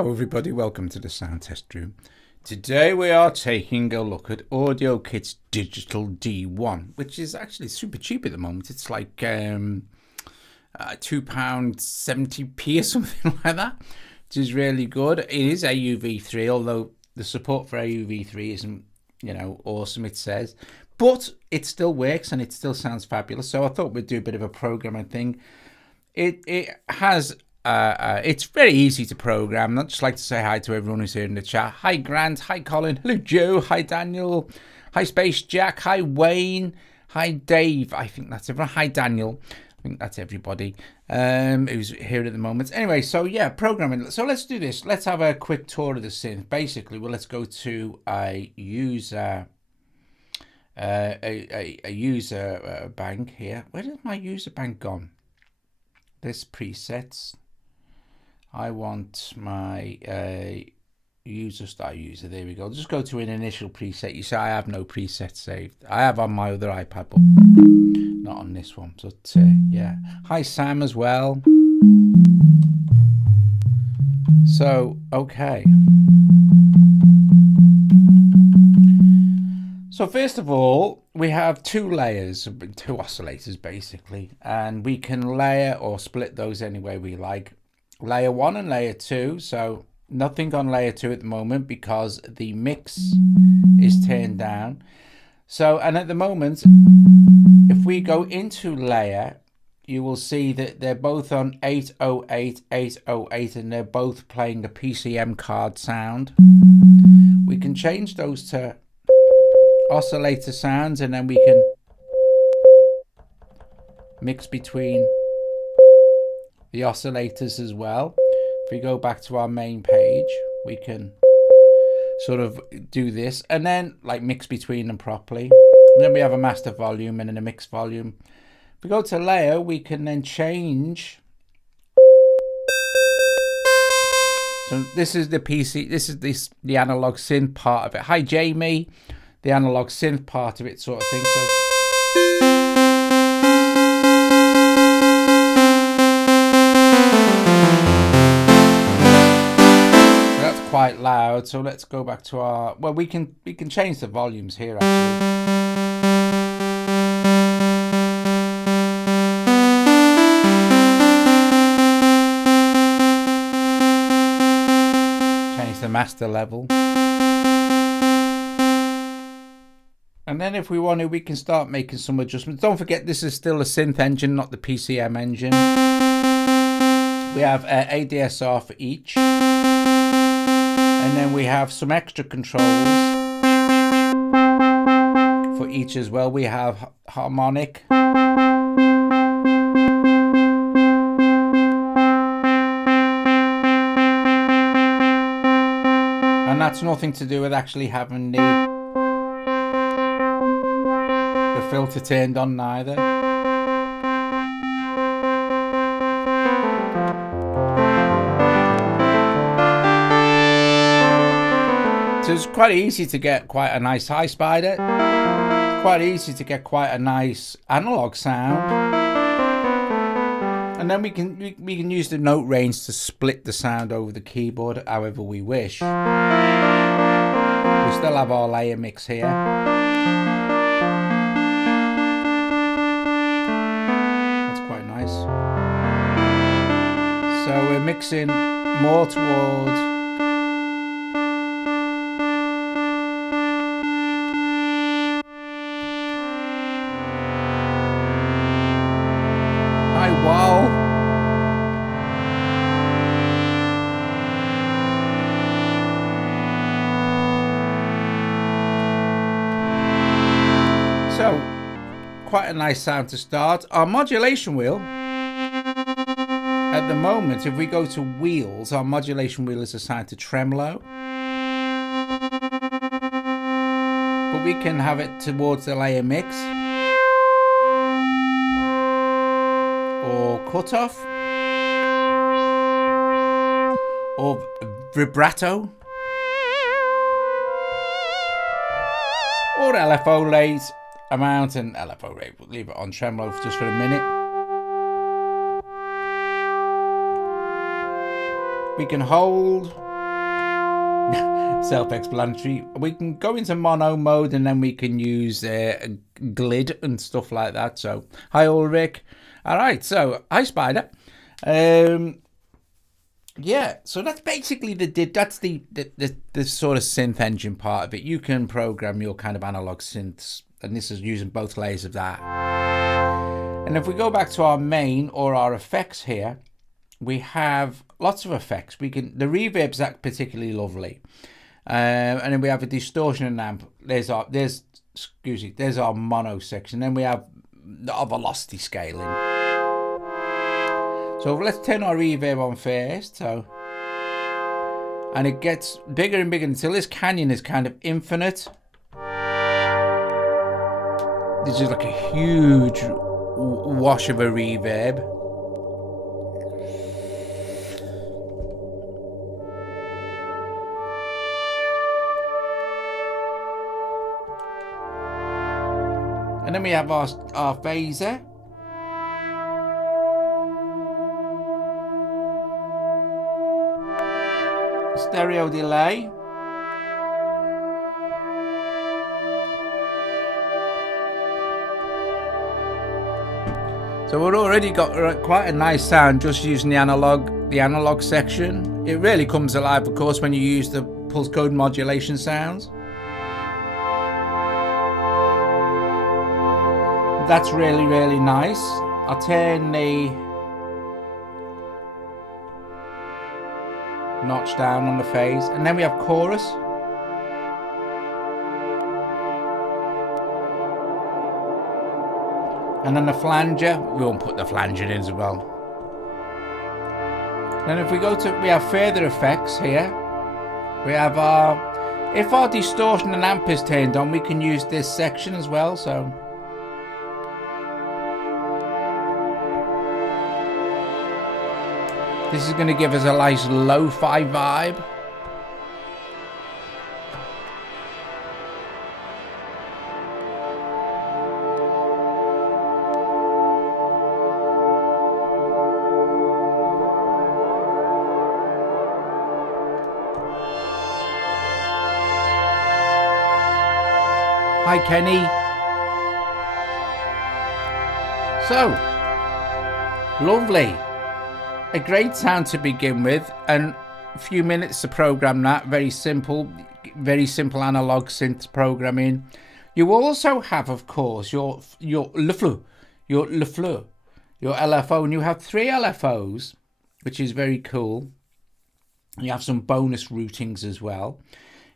Hello everybody, welcome to the sound test room. Today we are taking a look at AudioKit's Digital D1, which is actually super cheap at the moment. It's like £2.70p or something like that, which is really good. It is AUV3, although the support for AUV3 isn't, awesome, it says. But it still works and it still sounds fabulous. So I thought we'd do a bit of a programming thing. It has... it's very easy to program. I'd just like to say hi to everyone who's here in the chat. Hi Grant, hi Colin, hello Joe, hi Daniel, hi Space Jack, hi Wayne, hi Dave. I think that's everyone. Hi Daniel. I think that's everybody who's here at the moment. Anyway, so yeah, programming. So let's do this. Let's have a quick tour of the synth. Basically, well, let's go to a user bank here. Where did my user bank gone? This presets. I want my user start user. There we go. Just go to an initial preset. You see, I have no preset saved. I have on my other iPad, but not on this one. But yeah. Hi Sam as well. So okay. So first of all, we have two layers, two oscillators basically, and we can layer or split those any way we like. Layer 1 and layer 2, so nothing on layer 2 at the moment because the mix is turned down. So, and at the moment, if we go into layer, you will see that they're both on 808, 808, and they're both playing the PCM card sound. We can change those to oscillator sounds, and then we can mix between the oscillators as well. If we go back to our main page, we can sort of do this and then like mix between them properly. And then we have a master volume and then a mix volume. If we go to layer, we can then change. So this is the PC, this is the analog synth part of it. Hi Jamie, the analog synth part of it sort of thing. So quite loud, so let's go back to our, well, we can change the volumes here actually. Change the master level, and then if we want to, we can start making some adjustments. Don't forget, this is still a synth engine, not the PCM engine. We have ADSR for each. And then we have some extra controls for each as well. We have harmonic. And that's nothing to do with actually having the filter turned on neither. So it's quite easy to get quite a nice high spider. It's quite easy to get quite a nice analog sound. And then we can use the note range to split the sound over the keyboard however we wish. We still have our layer mix here. That's quite nice. So we're mixing more towards quite a nice sound to start. Our modulation wheel, at the moment, if we go to wheels, our modulation wheel is assigned to tremolo. But we can have it towards the layer mix or cutoff or vibrato or LFO rate amount, and LFO rate. We'll leave it on tremolo just for a minute. We can hold self-explanatory. We can go into mono mode, and then we can use glid and stuff like that. So hi Ulrich. All right, so hi Spider. Yeah, so that's basically that's the sort of synth engine part of it. You can program your kind of analog synths, and this is using both layers of that. And if we go back to our main or our effects here, we have lots of effects. The reverb's particularly lovely, and then we have a distortion and amp. There's our mono section. Then we have our velocity scaling. So let's turn our reverb on first. And it gets bigger and bigger until this canyon is kind of infinite. This is like a huge wash of a reverb. And then we have our phaser. Stereo delay. So we've already got quite a nice sound just using the analog section. It really comes alive, of course, when you use the pulse code modulation sounds. That's really, really nice. I'll turn the notch down on the phase, and then we have chorus. And then the flanger, we won't put the flanger in as well. Then if we have further effects here. We have if our distortion and amp is turned on, we can use this section as well, so. This is going to give us a nice lo-fi vibe. Hi Kenny. So, lovely. A great sound to begin with, and a few minutes to program that. Very simple analog synth programming. You also have, of course, your LFO, and you have 3 LFOs, which is very cool. You have some bonus routings as well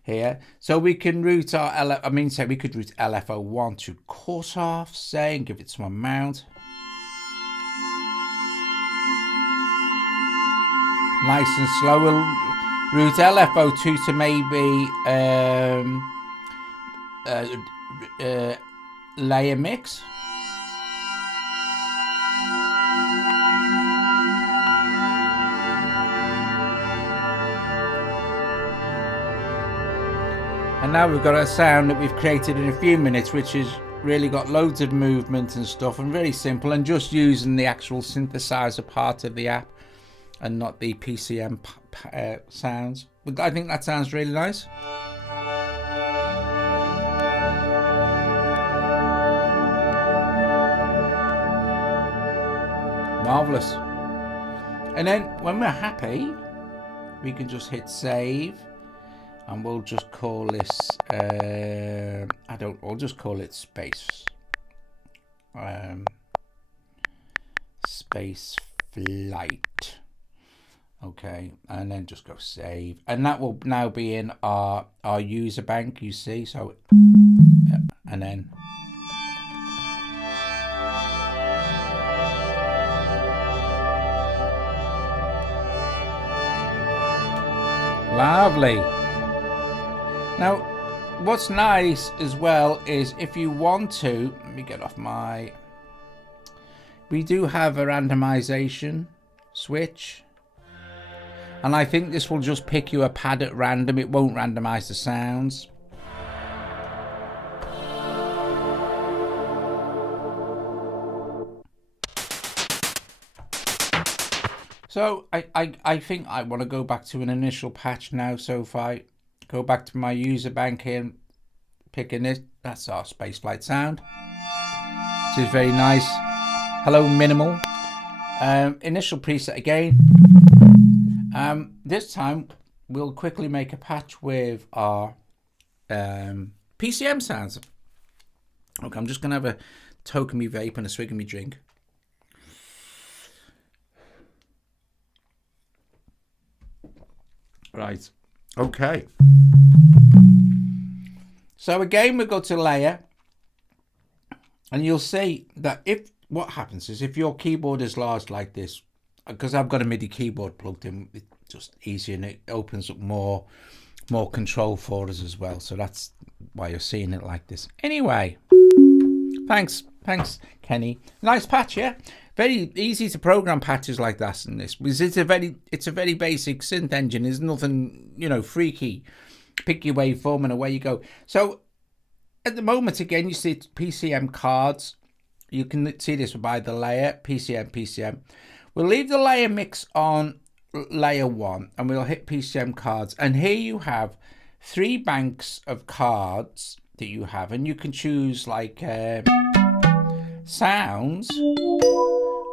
here. So we can route we could route LFO1 to cut off, say, and give it some amount. Nice and slow. We'll route LFO2 to maybe layer mix. And now we've got a sound that we've created in a few minutes, which has really got loads of movement and stuff, and very simple, and just using the actual synthesizer part of the app and not the PCM sounds. But I think that sounds really nice. Marvelous. And then when we're happy, we can just hit save, and we'll just call this I'll just call it space space flight. Okay, and then just go save, and that will now be in our user bank, you see. So and then lovely. Now what's nice as well is if you want to, let me get off my, we do have a randomization switch, and I think this will just pick you a pad at random. It won't randomize the sounds. So I think I want to go back to an initial patch now, so Go back to my user bank here and picking it. That's our spaceflight sound, which is very nice. Hello Minimal. Initial preset again. This time we'll quickly make a patch with our PCM sounds. Okay, I'm just gonna have a toke of me vape and a swig of me drink. Right, okay. So again, we go to layer, and you'll see that if what happens is if your keyboard is large like this, because I've got a MIDI keyboard plugged in, it's just easier and it opens up more control for us as well. So that's why you're seeing it like this. Anyway, thanks Kenny. Nice patch, yeah. Very easy to program patches like that in this. It's a very basic synth engine. There's nothing, you know, freaky. Pick your waveform and away you go. So at the moment, again, you see PCM cards. You can see this by the layer, PCM. We'll leave the layer mix on layer 1 and we'll hit PCM cards. And here you have 3 banks of cards that you have, and you can choose like sounds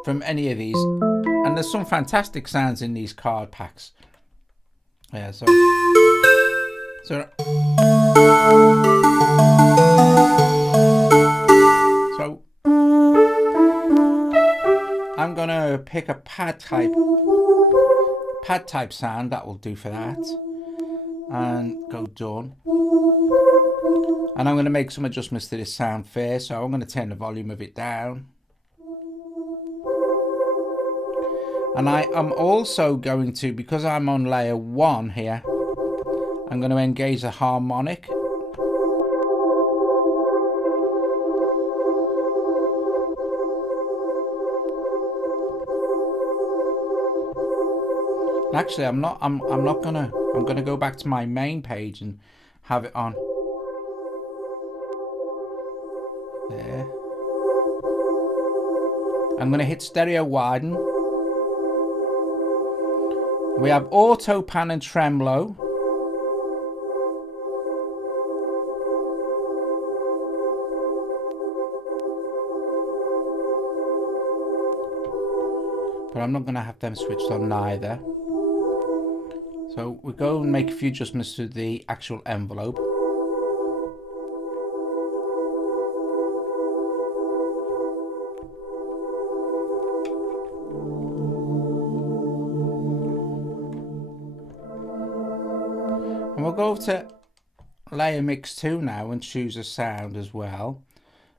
from any of these, and there's some fantastic sounds in these card packs. Yeah, so I'm gonna pick a pad type sound that will do for that, and go done. And I'm going to make some adjustments to this sound first, so I'm going to turn the volume of it down. And I am also going to, because I'm on layer 1 here, I'm going to engage the harmonic. Actually, I'm gonna go back to my main page and have it on there. I'm gonna hit stereo widen. We have auto pan and tremolo. But I'm not gonna have them switched on neither. So we go and make a few adjustments to the actual envelope. And we'll go to layer mix 2 now and choose a sound as well.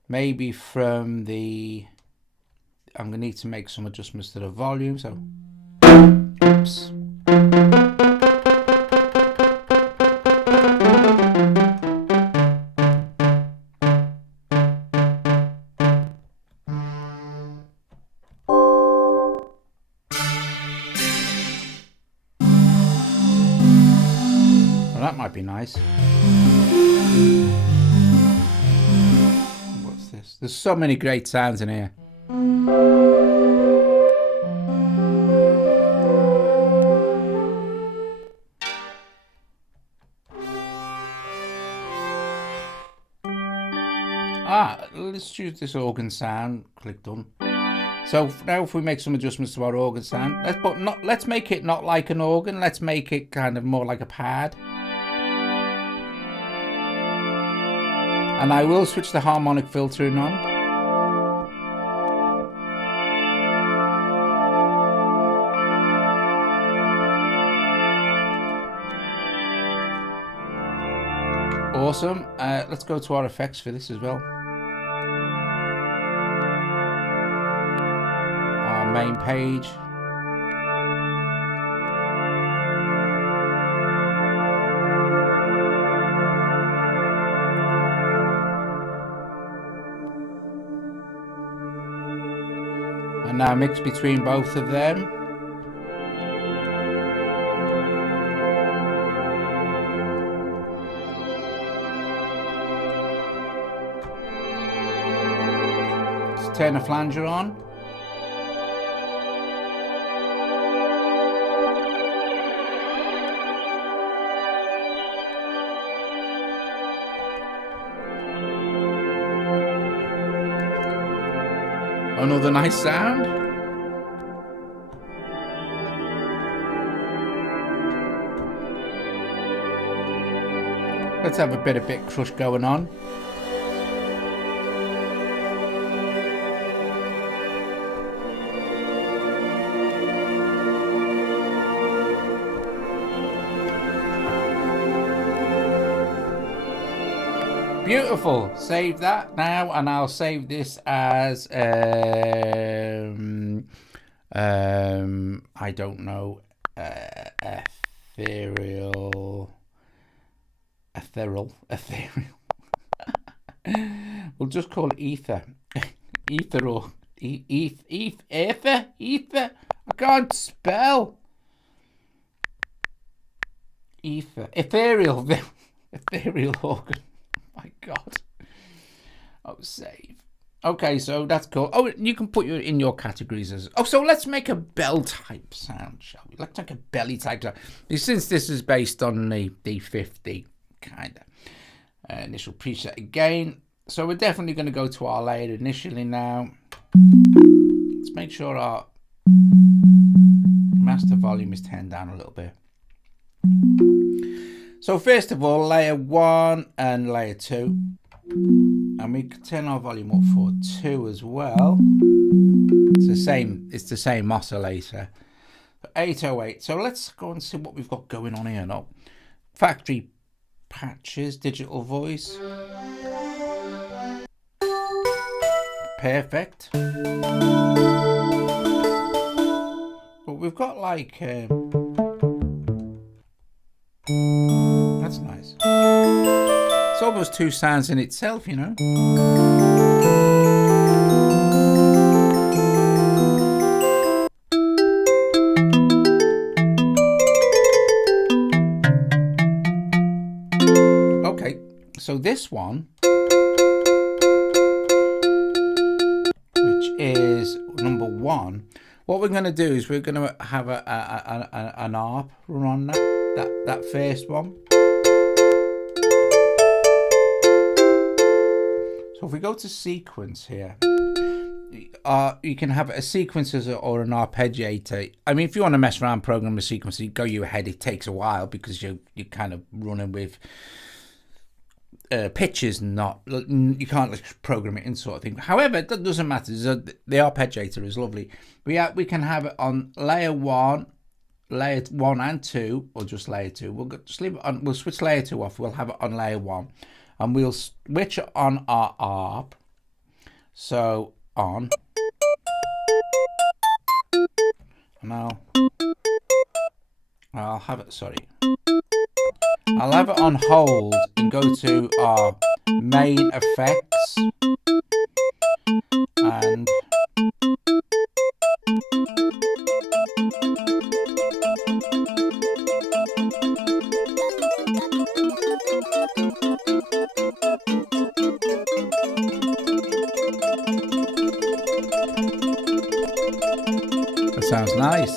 Maybe from the, I'm going to need to make some adjustments to the volume. So, oops. That might be nice. What's this? There's so many great sounds in here. Let's choose this organ sound. Click done. So now if we make some adjustments to our organ sound, let's make it not like an organ. Let's make it kind of more like a pad. And I will switch the harmonic filtering on. Awesome. Let's go to our effects for this as well. Our main page. And now mix between both of them. Let's turn the flanger on. Another nice sound. Let's have a bit of bit crush going on. Beautiful. Save that now, and I'll save this as I don't know, ethereal. We'll just call it ether. Ethereal. Ether. I can't spell. Ether. Ethereal. Ethereal organ. My God. Oh, save. Okay, so that's cool. Oh, you can put in your categories as... Oh, so let's make a bell type sound, shall we? Let's make a belly type sound. Since this is based on the D50 kind of initial preset again. So we're definitely going to go to our layer initially now. Let's make sure our master volume is turned down a little bit. So first of all, layer 1 and layer 2. And we can turn our volume up for 2 as well. It's the same oscillator. 808. So let's go and see what we've got going on here now. Factory patches, digital voice. Perfect. But we've got like that's nice. It's almost two sounds in itself, you know. Okay, so this one, which is number 1, what we're going to do is we're going to have an arp run on that first one. So if we go to sequence here, you can have a sequencer or an arpeggiator. I mean, if you want to mess around, program a sequencer, you go you ahead. It takes a while because you're kind of running with pitches, not you can't like program it in sort of thing. However, that doesn't matter. The arpeggiator is lovely. We can have it on layer 1, layer 1 and 2, or just layer 2. We'll just leave it on. We'll switch layer 2 off. We'll have it on layer 1. And we'll switch on our ARP. So on. Now I'll have it, sorry. I'll have it on hold and go to our main effects. And that sounds nice.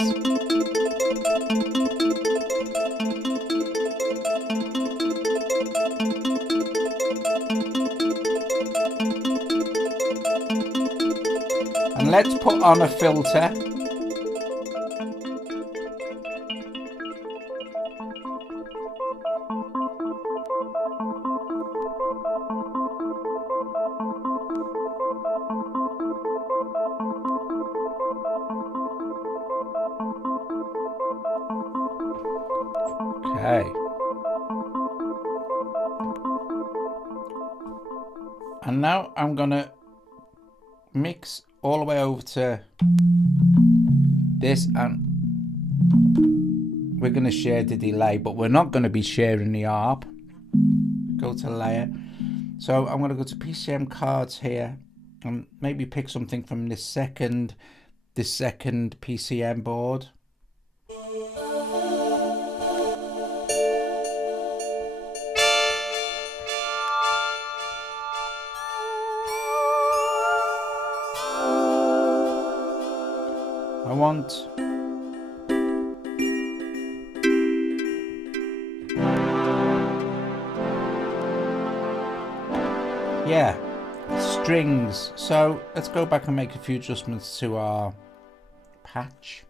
And let's put on a filter. Okay. And now I'm gonna mix all the way over to this, and we're gonna share the delay, but we're not gonna be sharing the ARP. Go to layer. So I'm gonna go to PCM cards here and maybe pick something from this second PCM board. I want strings. So let's go back and make a few adjustments to our patch.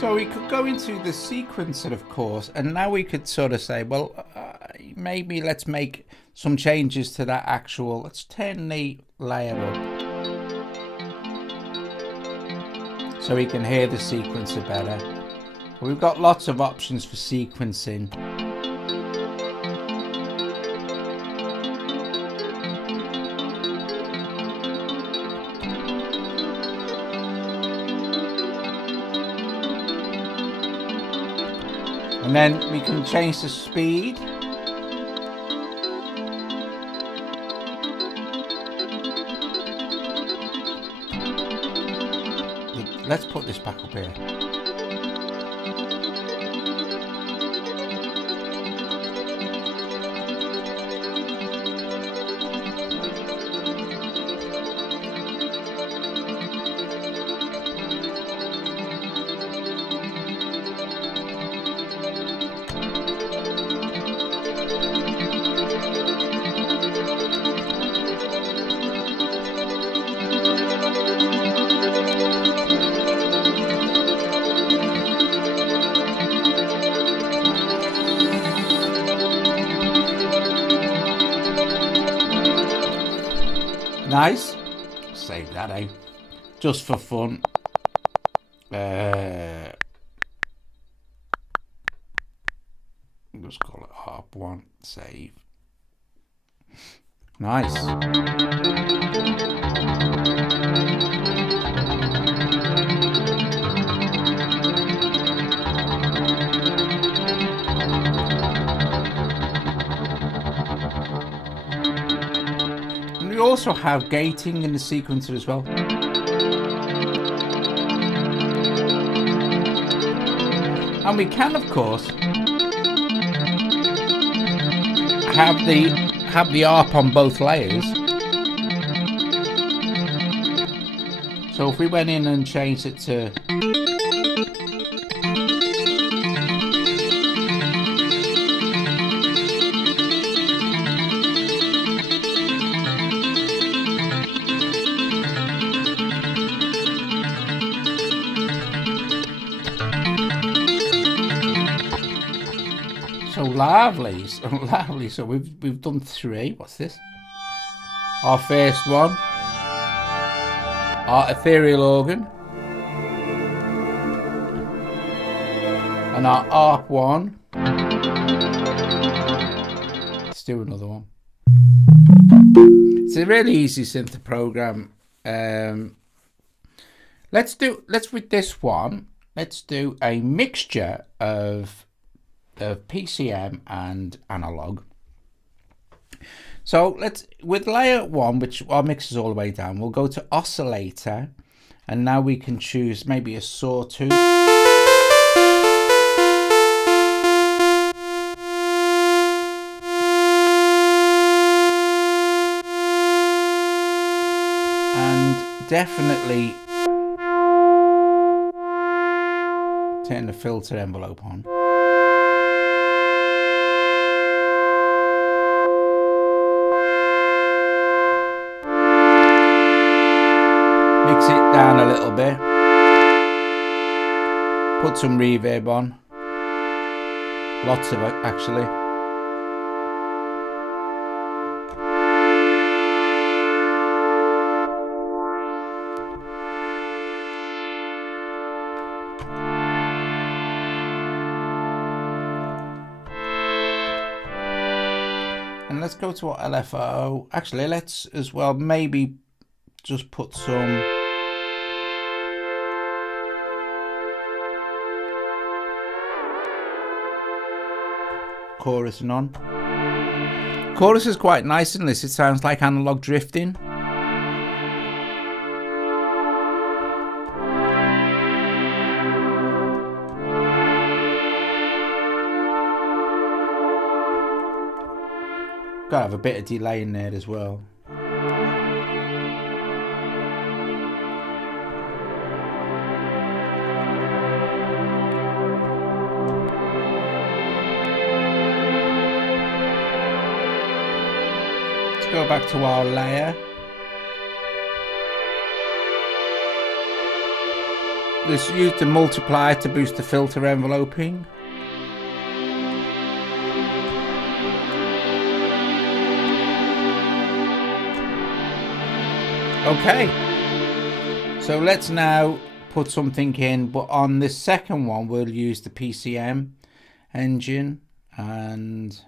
So we could go into the sequencer, of course, and now we could sort of say, well, maybe let's make some changes to that actual. Let's turn the layer up so we can hear the sequencer better. We've got lots of options for sequencing. And then we can change the speed. Let's put this back up here. Nice. Save that, eh? Just for fun. Just call it harp one. Save. Nice. We also have gating in the sequencer as well. And we can, of course, have the ARP on both layers. So if we went in and changed it to lovely, so lovely. So we've done three. What's this? Our first one, our ethereal organ, and our ARP one. Let's do another one. It's a really easy synth to program. Let's with this one. Let's do a mixture of PCM and analog. So with layer one, which our mix is all the way down, we'll go to oscillator, and now we can choose maybe a sawtooth. definitely turn the filter envelope on. Mix it down a little bit. Put some reverb on. Lots of it, actually. And let's go to our LFO. Actually, let's as well maybe just put some chorusing on. Chorus is quite nice in this. It sounds like analog drifting. Gotta have a bit of delay in there as well. Let's go back to our layer. Let's use the multiplier to boost the filter enveloping. Okay, so let's now put something in, but on this second one we'll use the PCM engine, and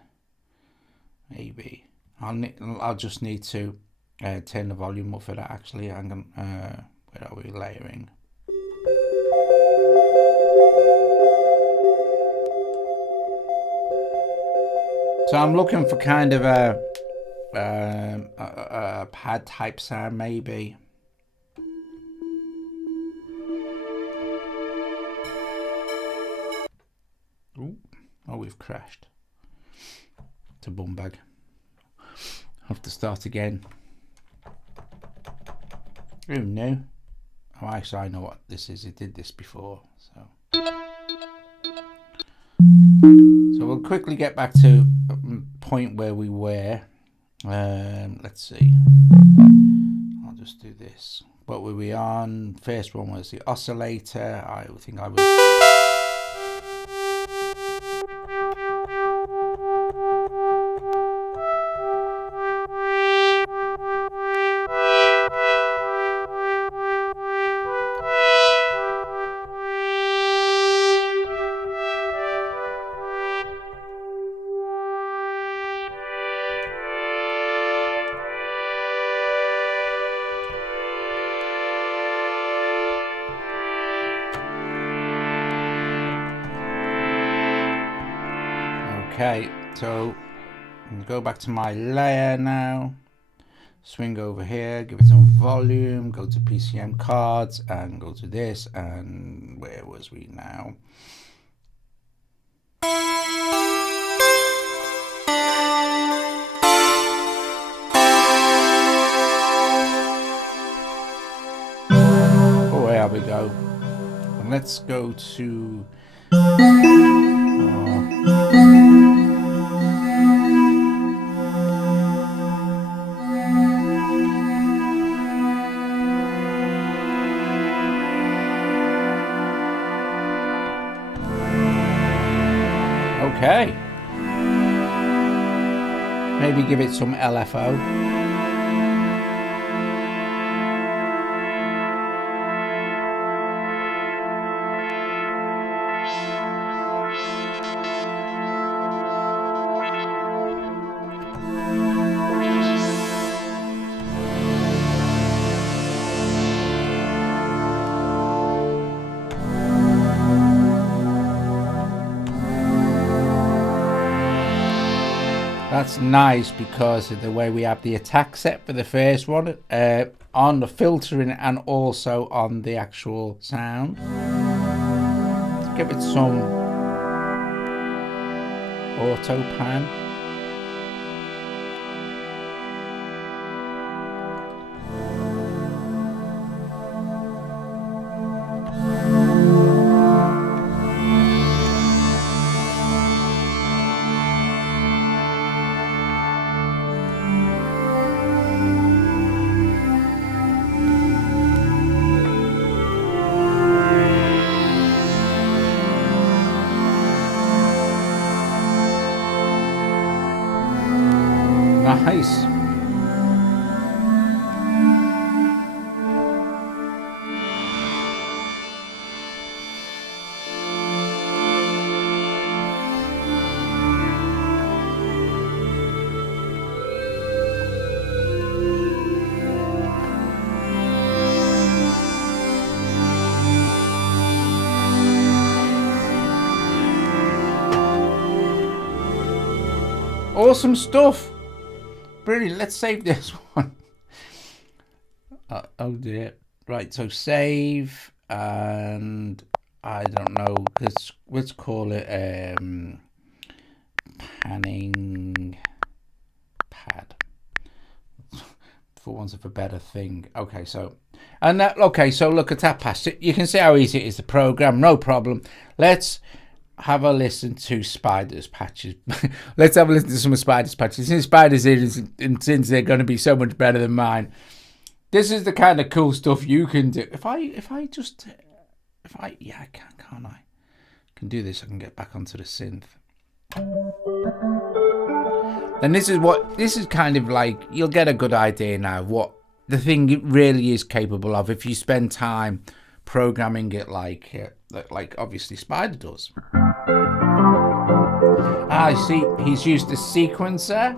maybe I'll just need to turn the volume up for that. Actually, I'm gonna where are we layering? So I'm looking for kind of a pad type sound, maybe. Ooh. Oh, we've crashed. It's a bum bag. Have to start again. Who knew? Oh, actually, I know what this is. It did this before, so we'll quickly get back to a point where we were. Let's see. I'll just do this. What were we on? First one was the oscillator. I think I was. Okay, so I'll go back to my layer now, swing over here, give it some volume, go to PCM cards and go to this, and where was we now? Oh, there we go. And let's go to okay. Maybe give it some LFO. That's nice because of the way we have the attack set for the first one on the filtering and also on the actual sound. Let's give it some auto pan. Nice. Awesome stuff. Brilliant. Let's save this one. Oh dear. Right, so save, and I don't know, let's call it panning pad, for want of a better thing. Okay, so so look at that pass. You can see how easy it is to program, no problem. Let's have a listen to Spider's patches. Let's have a listen to some of Spider's patches. Since Spider's here, and since they're going to be so much better than mine, this is the kind of cool stuff you can do. If I can't I? Can do this. I can get back onto the synth. And this is kind of like, you'll get a good idea now of what the thing really is capable of if you spend time programming it like obviously Spider does. I see he's used a sequencer.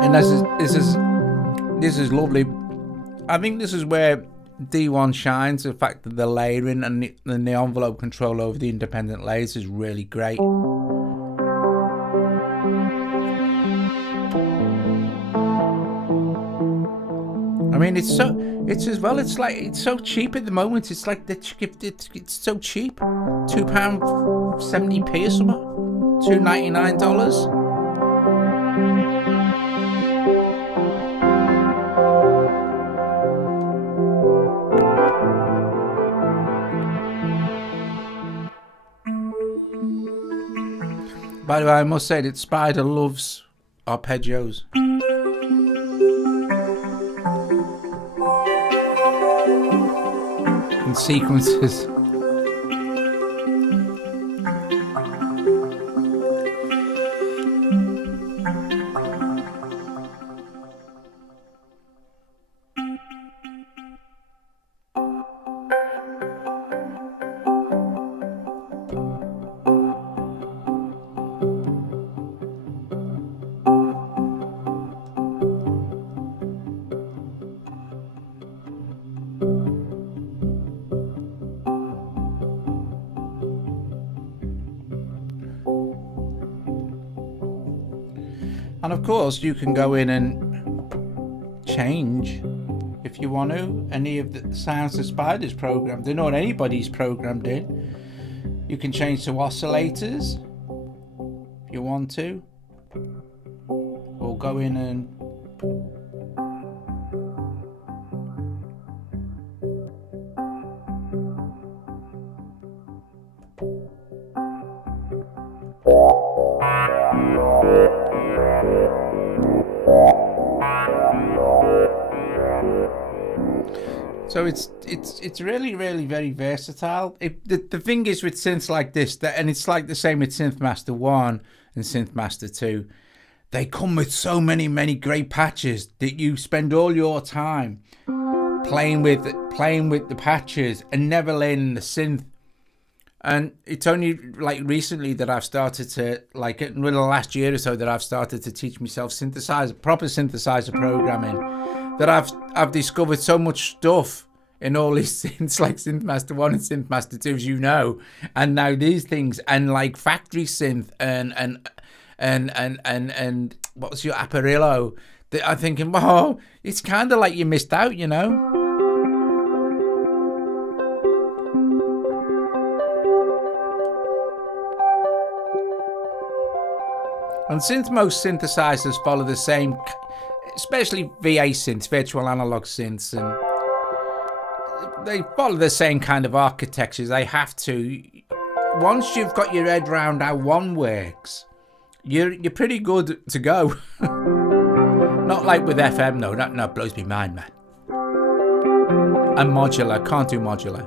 And this is lovely. I think this is where D1 shines. The fact that the layering and the envelope control over the independent layers is really great. I mean, it's so cheap at the moment. It's like it's so cheap. £2.70 or something. $2.99. By the way, I must say that Spider loves arpeggios. And sequences. And of course, you can go in and change, if you want to, any of the sounds that Spider's programmed in, or anybody's programmed in. You can change to oscillators, if you want to, or go in and so it's really very versatile. The thing is with synths like this, and it's like the same with Synth Master 1 and Synth Master 2, they come with so many great patches that you spend all your time playing with the patches and never learning the synth. And it's only like recently that I've started to, like in the last year or so, that I've started to teach myself proper synthesizer programming, that I've discovered so much stuff in all these synths, like Synth Master 1 and Synth Master 2, as you know, and now these things, and like factory synth, and and what was your Apparillo? I'm thinking, oh, it's kind of like you missed out, you know. And since most synthesizers follow the same, especially VA synths, virtual analog synths, and they follow the same kind of architectures, they have to. Once you've got your head round how one works, you're pretty good to go. Not like with FM, though. That blows me mind, man. And modular, can't do modular.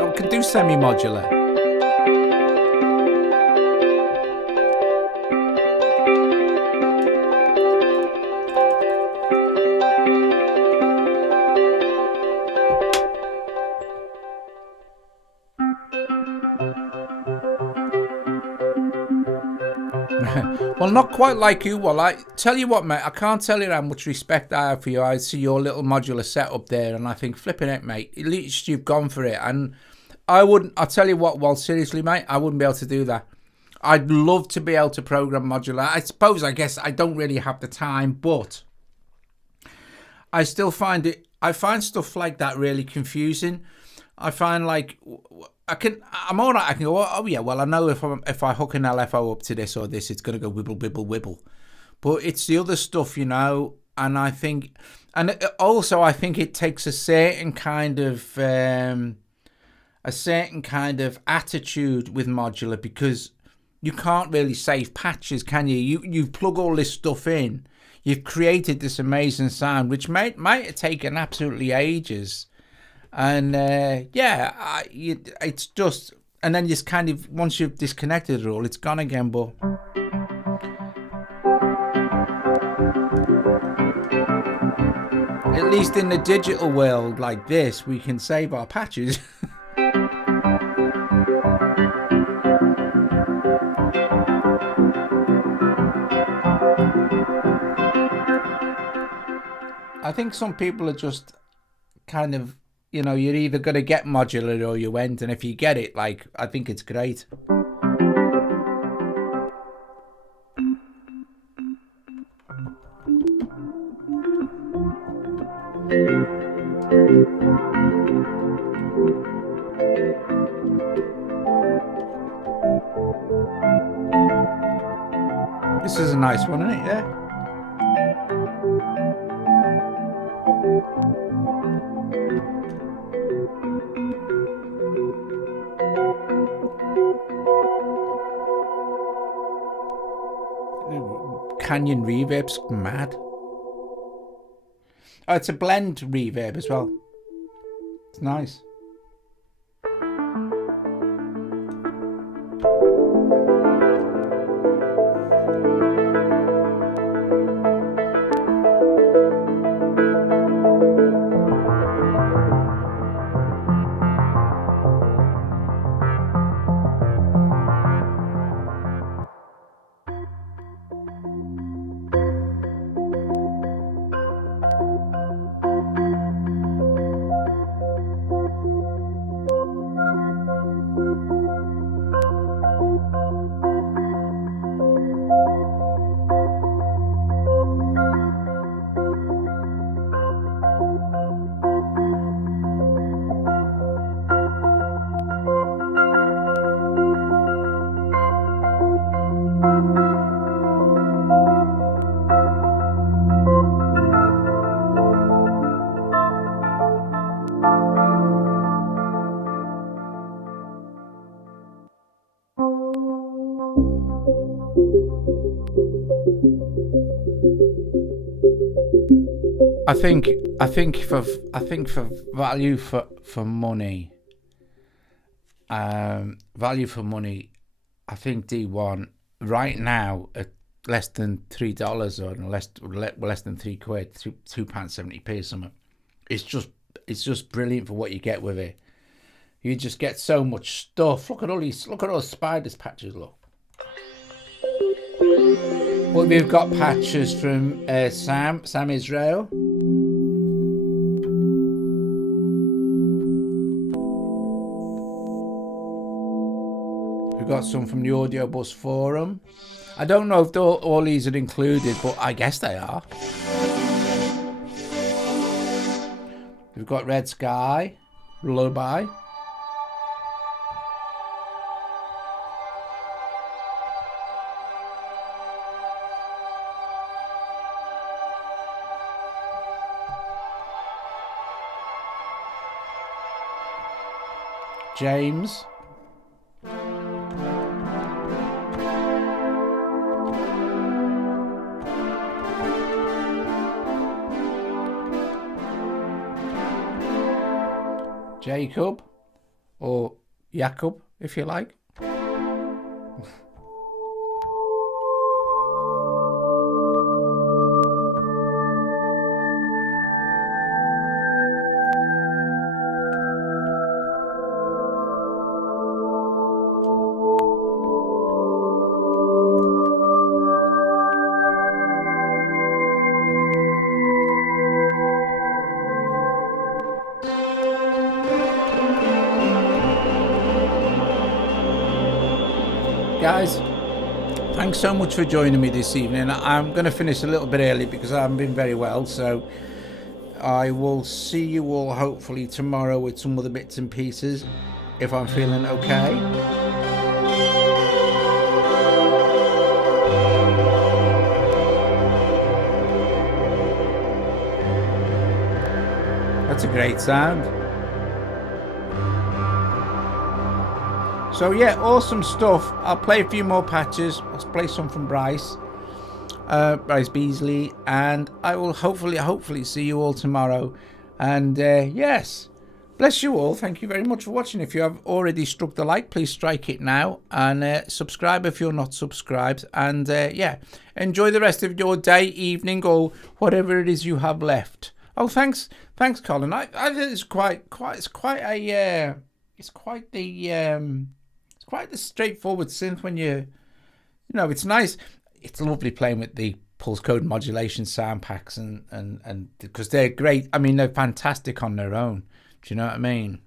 I can do semi-modular. Well, not quite like you. Well, I tell you what, mate, I can't tell you how much respect I have for you. I see your little modular setup there, and I think, flipping it, mate, at least you've gone for it. And I'll tell you what, well, seriously, mate, I wouldn't be able to do that. I'd love to be able to program modular. I guess I don't really have the time, but I still find stuff like that really confusing. I find like I'm all right. I can go, oh yeah, well, I know if I hook an LFO up to this or this, it's going to go wibble, wibble, wibble. But it's the other stuff, you know, and I think, and also I think it takes a certain kind of attitude with modular, because you can't really save patches, can you? You plug all this stuff in. You've created this amazing sound, which might have taken absolutely ages. And it's just, and then just kind of, once you've disconnected it all, it's gone again. But at least in the digital world like this, we can save our patches. I think some people are just kind of, you know, you're either going to get modular or you went, and if you get it, like, I think it's great. This is a nice one, isn't it? Yeah. Canyon reverb's mad. Oh, it's a blend reverb as well. It's nice. I think for value for money, I think D1 right now at less than $3 or less than £3, £2.70p or something. It's just brilliant for what you get with it. You just get so much stuff. Look at all spiders patches. Look. Well, we've got patches from Sam Israel. We've got some from the Audio Bus forum. I don't know if all these are included, but I guess they are. We've got Red Sky, Lullaby. James. Jacob, or Jakob, if you like. Guys, thanks so much for joining me this evening. I'm going to finish a little bit early because I haven't been very well, so I will see you all hopefully tomorrow with some other bits and pieces if I'm feeling okay. That's a great sound. So yeah, awesome stuff. I'll play a few more patches. Let's play some from Bryce Beasley, and I will hopefully see you all tomorrow. And yes, bless you all. Thank you very much for watching. If you have already struck the like, please strike it now, and subscribe if you're not subscribed. And yeah, enjoy the rest of your day, evening, or whatever it is you have left. Oh, thanks, Colin. I think it's quite the straightforward synth when you know, it's nice. It's lovely playing with the pulse code modulation sound packs and because they're great. I mean, they're fantastic on their own. Do you know what I mean?